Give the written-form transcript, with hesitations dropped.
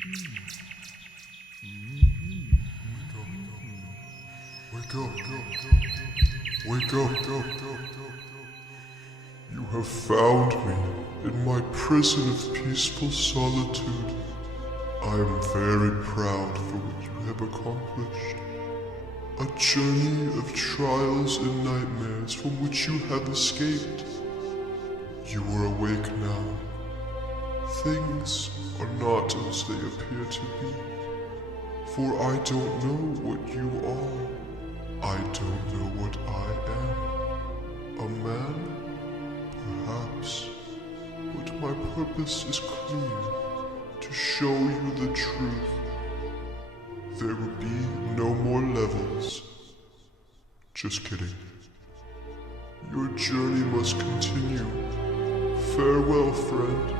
Wake up, wake up. You have found me in my prison of peaceful solitude. I am very proud for what you have accomplished. A journey of trials and nightmares from which you have escaped. You are awake now. Things are not as they appear to be. For I don't know what you are. I don't know what I am. A man? Perhaps. But my purpose is clear. To show you the truth. There will be no more levels. Just kidding. Your journey must continue. Farewell, friend.